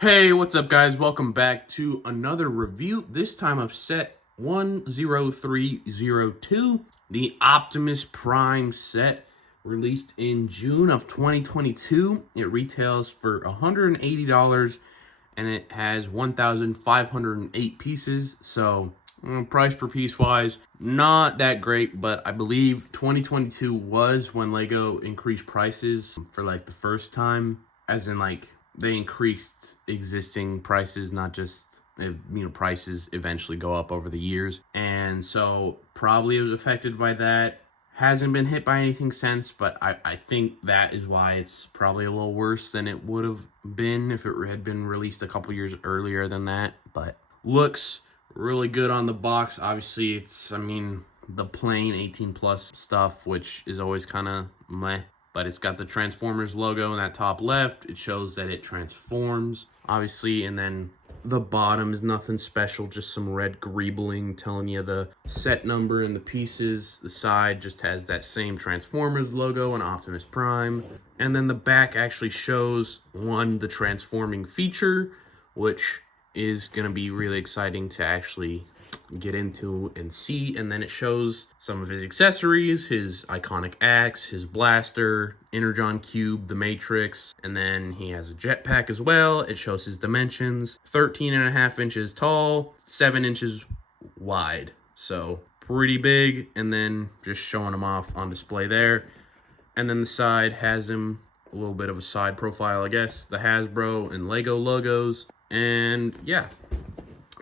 Hey, what's up guys? Welcome back to another review, this time of set 10302, the Optimus Prime set released in June of 2022. It retails for $180 and it has 1,508 pieces, so price per piece wise, not that great, but I believe 2022 was when Lego increased prices for like the first time, as in like they increased existing prices, not just prices eventually go up over the years, and so probably it was affected by that. Hasn't been hit by anything since, but I think that is why it's probably a little worse than it would have been if it had been released a couple years earlier than that. But looks really good on the box. Obviously, it's, the plain 18 plus stuff, which is always kind of meh. But it's got the Transformers logo in that top left. It shows that it transforms, obviously, and then the bottom is nothing special, just some red greebling telling you the set number and the pieces. The side just has that same Transformers logo and Optimus Prime. And then the back actually shows, the transforming feature, which is going to be really exciting to actually get into and see. And then it shows some of his accessories, his iconic axe, his blaster, Energon Cube, the Matrix, and then he has a jetpack as well. It shows his dimensions: 13.5 inches tall, 7 inches wide, so pretty big. And then just showing him off on display there. And then the side has him a little bit of a side profile, I guess, the Hasbro and Lego logos. And yeah,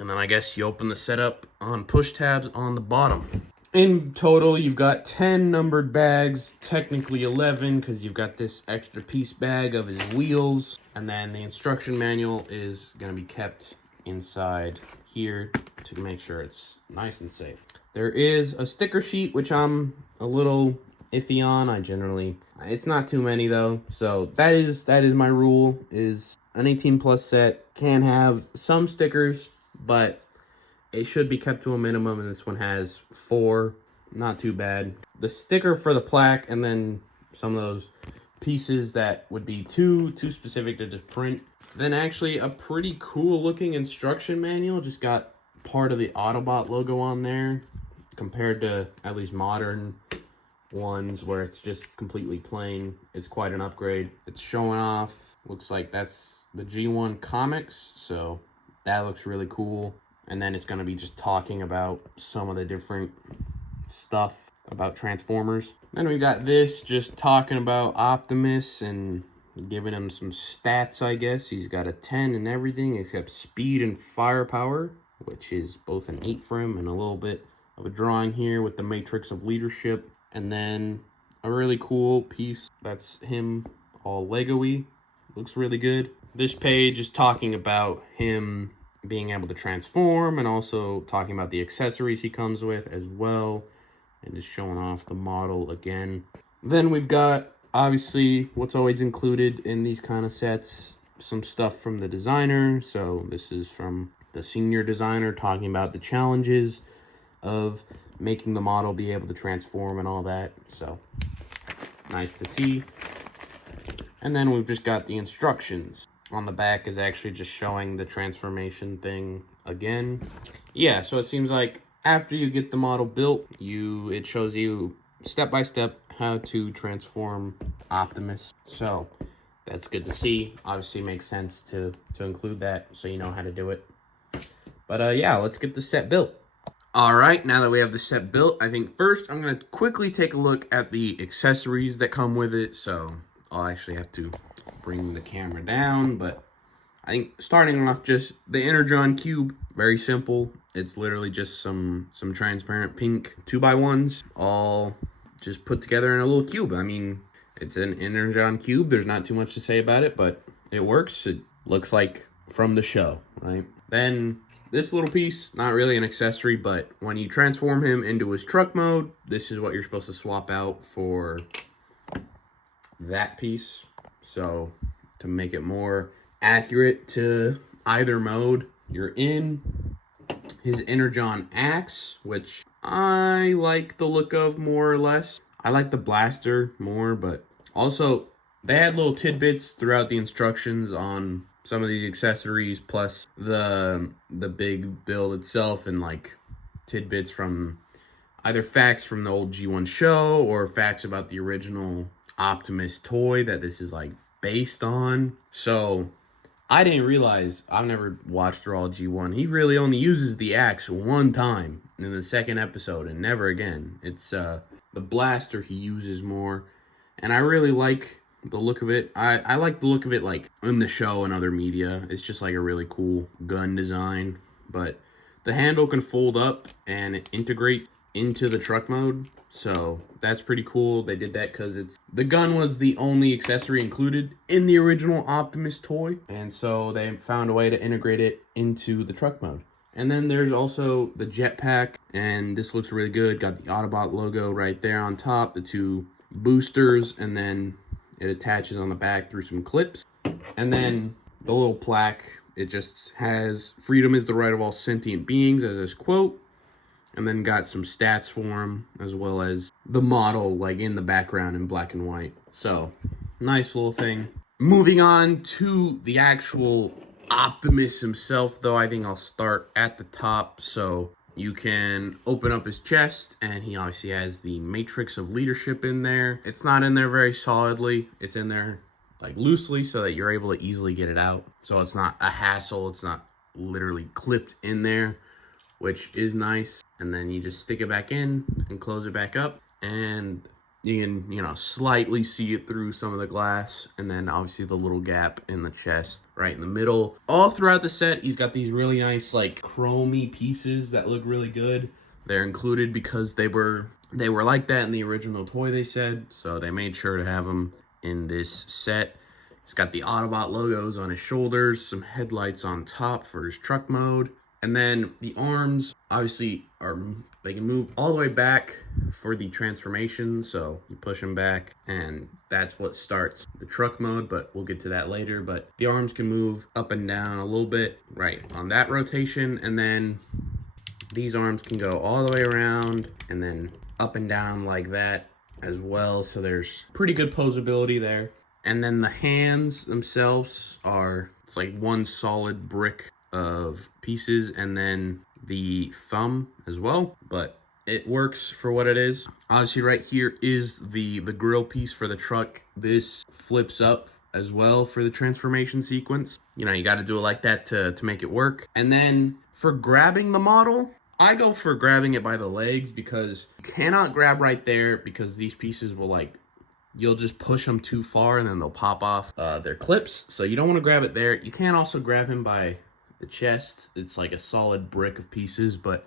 and then I guess you open the setup on push tabs on the bottom. In total, you've got 10 numbered bags, technically 11 because you've got this extra piece bag of his wheels. And then the instruction manual is going to be kept inside here to make sure it's nice and safe. There is a sticker sheet, which I'm a little iffy on. It's not too many though. So that is my rule, is an 18 plus set can have some stickers, but it should be kept to a minimum, and this one has 4. Not too bad. The sticker for the plaque, and then some of those pieces that would be too specific to just print. Then actually a pretty cool looking instruction manual. Just got part of the Autobot logo on there, compared to at least modern ones where it's just completely plain. It's quite an upgrade. It's showing off, looks like that's the G1 comics, so that looks really cool. And then it's going to be just talking about some of the different stuff about Transformers. Then we got this just talking about Optimus and giving him some stats, I guess. He's got a 10 and everything. He's got speed and firepower, which is both an 8 for him and a little bit of a drawing here with the Matrix of Leadership. And then a really cool piece that's him all Lego-y. Looks really good. This page is talking about him being able to transform, and also talking about the accessories he comes with as well, and just showing off the model again. Then we've got, obviously, what's always included in these kind of sets, some stuff from the designer. So this is from the senior designer talking about the challenges of making the model be able to transform and all that. So nice to see. And then we've just got the instructions. On the back is actually just showing the transformation thing again. Yeah, so it seems like after you get the model built, it shows you step by step how to transform Optimus. So that's good to see. Obviously makes sense to include that so you know how to do it. But yeah, let's get the set built. All right, now that we have the set built, I think first I'm going to quickly take a look at the accessories that come with it. So I'll actually have to bring the camera down, but I think starting off, just the Energon Cube, very simple. It's literally just some transparent pink 2x1s all just put together in a little cube. I mean, it's an Energon Cube. There's not too much to say about it, but it works. It looks like from the show, right? Then this little piece, not really an accessory, but when you transform him into his truck mode, this is what you're supposed to swap out for that piece. So to make it more accurate to either mode you're in, his Energon axe, which I like the look of more or less. I like the blaster more, but also they had little tidbits throughout the instructions on some of these accessories plus the big build itself, and like tidbits from either facts from the old G1 show or facts about the original Optimus toy that this is like based on. So I didn't realize, I've never watched through all G1. He really only uses the axe one time in the second episode and never again. It's the blaster he uses more. And I really like the look of it. I like the look of it like in the show and other media. It's just like a really cool gun design. But the handle can fold up and integrate into the truck mode, so that's pretty cool. They did that because the gun was the only accessory included in the original Optimus toy, and so they found a way to integrate it into the truck mode. And then there's also the jetpack, and this looks really good. Got the Autobot logo right there on top, the two boosters, and then it attaches on the back through some clips. And then the little plaque, it just has "Freedom is the right of all sentient beings" as this quote. And then got some stats for him, as well as the model like in the background in black and white. So, nice little thing. Moving on to the actual Optimus himself, though, I think I'll start at the top. So, you can open up his chest, and he obviously has the matrix of leadership in there. It's not in there very solidly. It's in there like loosely so that you're able to easily get it out. So, it's not a hassle. It's not literally clipped in there, which is nice. And then you just stick it back in and close it back up, and you can, slightly see it through some of the glass. And then obviously the little gap in the chest right in the middle. All throughout the set, he's got these really nice like chromey pieces that look really good. They're included because they were like that in the original toy, they said, so they made sure to have them in this set. He's got the Autobot logos on his shoulders, some headlights on top for his truck mode. And then the arms, obviously, they can move all the way back for the transformation. So you push them back, and that's what starts the truck mode, but we'll get to that later. But the arms can move up and down a little bit, right, on that rotation. And then these arms can go all the way around and then up and down like that as well. So there's pretty good posability there. And then the hands themselves it's like one solid brick of pieces, and then the thumb as well, but it works for what it is. Obviously right here is the grill piece for the truck. This flips up as well for the transformation sequence. You got to do it like that to make it work. And then for grabbing the model, I go for grabbing it by the legs, because you cannot grab right there, because these pieces will you'll just push them too far and then they'll pop off their clips. So you don't want to grab it there. You can also grab him by the chest. It's like a solid brick of pieces, but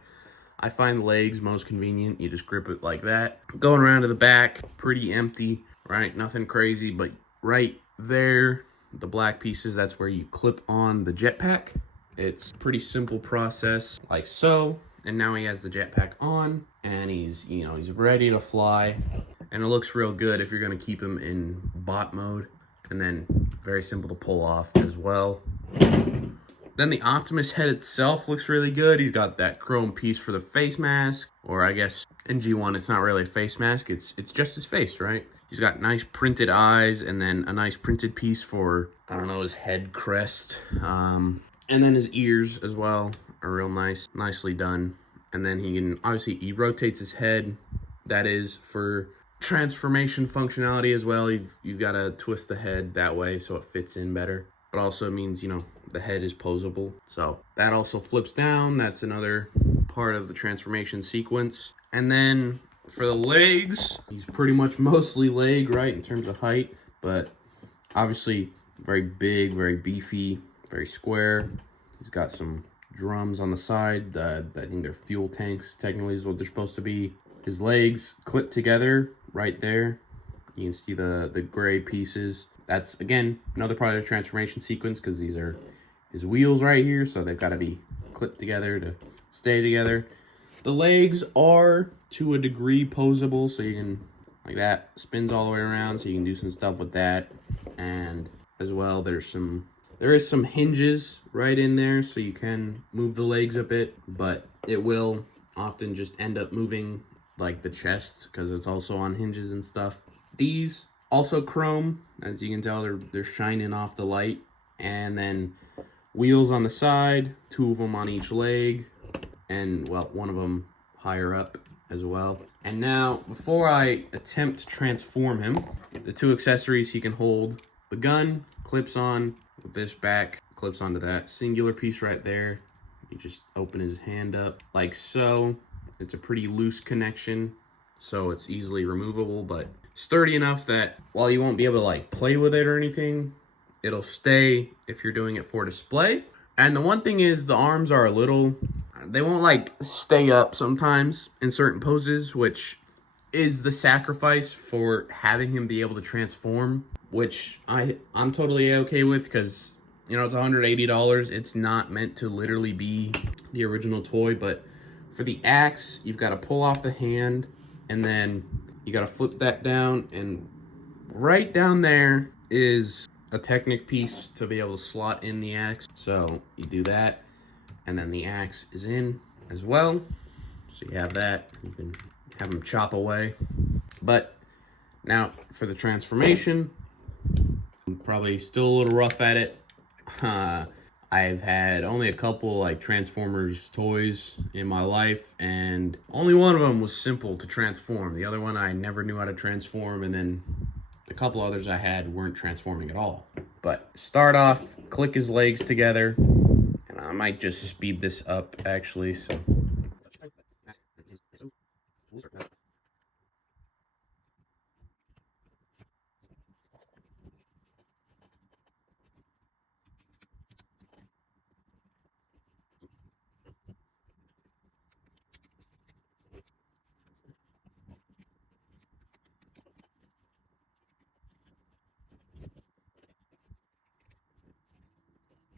I find legs most convenient. You just grip it like that. Going around to the back, pretty empty, right? Nothing crazy, but right there, the black pieces, that's where you clip on the jetpack. It's a pretty simple process, like so. And now he has the jetpack on, and he's ready to fly. And it looks real good if you're gonna keep him in bot mode. And then very simple to pull off as well. Then the Optimus head itself looks really good. He's got that chrome piece for the face mask, or I guess in G1 it's not really a face mask, it's just his face, right? He's got nice printed eyes, and then a nice printed piece for, I don't know, his head crest. And then his ears as well are real nicely done. And then he rotates his head. That is for transformation functionality as well. You've got to twist the head that way so it fits in better. But also means, the head is posable. So that also flips down. That's another part of the transformation sequence. And then for the legs, he's pretty much mostly leg, right, in terms of height. But obviously very big, very beefy, very square. He's got some drums on the side. I think they're fuel tanks, technically, is what they're supposed to be. His legs clip together right there. You can see the gray pieces. That's, again, another part of the transformation sequence, because these are his wheels right here, so they've got to be clipped together to stay together. The legs are, to a degree, posable, so you can, like that, spins all the way around, so you can do some stuff with that. And as well, there is some hinges right in there, so you can move the legs a bit, but it will often just end up moving like the chest, because it's also on hinges and stuff. These also chrome, as you can tell, they're shining off the light, And then wheels on the side, 2 of them on each leg, and well, 1 of them higher up as well. And now, before I attempt to transform him, the 2 accessories he can hold: the gun clips on with this back, clips onto that singular piece right there. You just open his hand up like so. It's a pretty loose connection, so it's easily removable, but sturdy enough that while you won't be able to like play with it or anything, it'll stay if you're doing it for display. And the one thing is, the arms are a little, they won't like stay up sometimes in certain poses, which is the sacrifice for having him be able to transform, which I'm totally okay with, because you know, it's $180. It's not meant to literally be the original toy, but for the axe, you've got to pull off the hand, and then you got to flip that down, and right down there is a Technic piece to be able to slot in the axe. So you do that, and then the axe is in as well. So you have that. You can have him chop away. But now for the transformation, I'm probably still a little rough at it. I've had only a couple like Transformers toys in my life, and only one of them was simple to transform. The other one I never knew how to transform, and then the couple others I had weren't transforming at all. But start off, click his legs together, and I might just speed this up actually, so.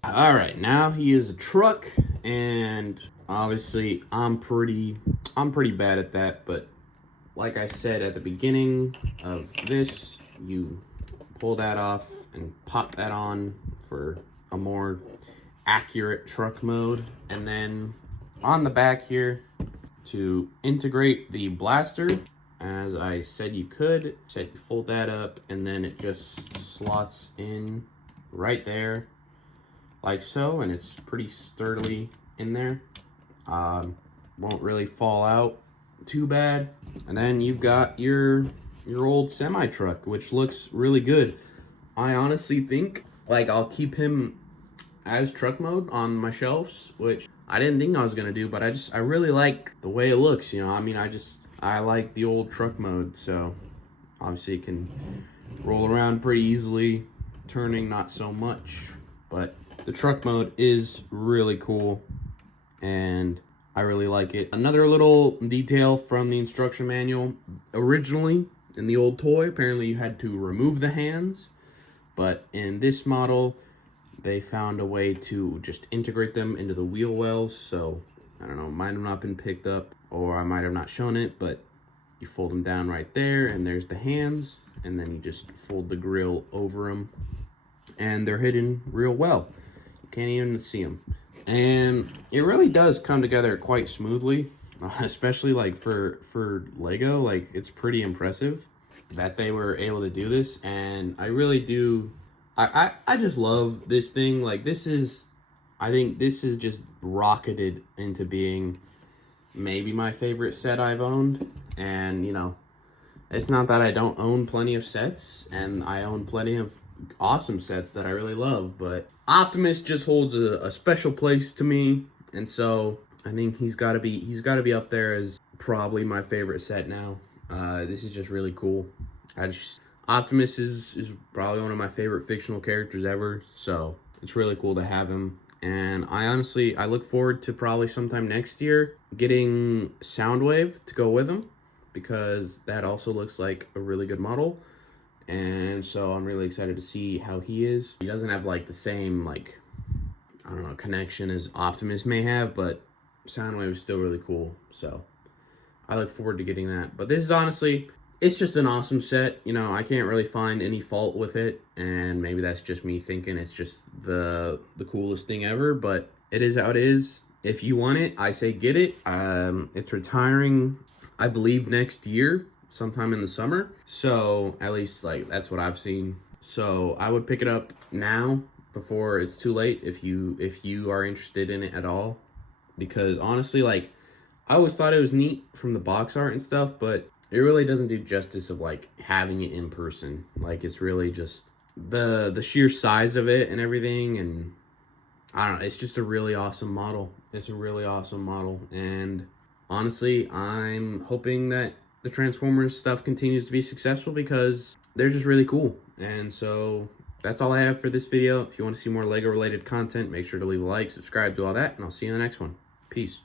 All right, now he is a truck, and obviously I'm pretty bad at that, but like I said at the beginning of this, you pull that off and pop that on for a more accurate truck mode. And then on the back here, to integrate the blaster, as I said you could, so you fold that up, and then it just slots in right there like so, and it's pretty sturdily in there. Won't really fall out too bad. And then you've got your old semi truck, which looks really good. I honestly think like I'll keep him as truck mode on my shelves, which I didn't think I was gonna do, but I really like the way it looks, you know. I mean, I like the old truck mode, so obviously it can roll around pretty easily, turning not so much, but the truck mode is really cool, and I really like it. Another little detail from the instruction manual: originally in the old toy, apparently you had to remove the hands, but in this model, they found a way to just integrate them into the wheel wells. So I don't know, might have not been picked up, or I might have not shown it, but you fold them down right there, and there's the hands, and then you just fold the grill over them, and they're hidden real well. You can't even see them. And it really does come together quite smoothly, especially like for Lego. Like, it's pretty impressive that they were able to do this, and I really do. I just love this thing. Like, I think this is just rocketed into being maybe my favorite set I've owned. And you know, it's not that I don't own plenty of sets, and I own plenty of awesome sets that I really love, but Optimus just holds a special place to me, and so I think he's got to be up there as probably my favorite set now. This is just really cool. Optimus is probably one of my favorite fictional characters ever, so it's really cool to have him. And I look forward to probably sometime next year getting Soundwave to go with him, because that also looks like a really good model. And so I'm really excited to see how he is. He doesn't have like the same, like, I don't know, connection as Optimus may have, but Soundwave is still really cool. So I look forward to getting that. But this is honestly, it's just an awesome set. You know, I can't really find any fault with it, and maybe that's just me thinking it's just the coolest thing ever, but it is how it is. If you want it, I say get it. It's retiring, I believe, next year, sometime in the summer. So at least, like, that's what I've seen. So I would pick it up now. before it's too late if you are interested in it at all. Because honestly, like, I always thought it was neat from the box art and stuff, but it really doesn't do justice of like having it in person. Like, it's really just the sheer size of it and everything, and I don't know, it's just a really awesome model. It's a really awesome model, and honestly, I'm hoping that the Transformers stuff continues to be successful because they're just really cool. And so that's all I have for this video. If you want to see more Lego related content, make sure to leave a like, subscribe, do all that, and I'll see you in the next one. Peace.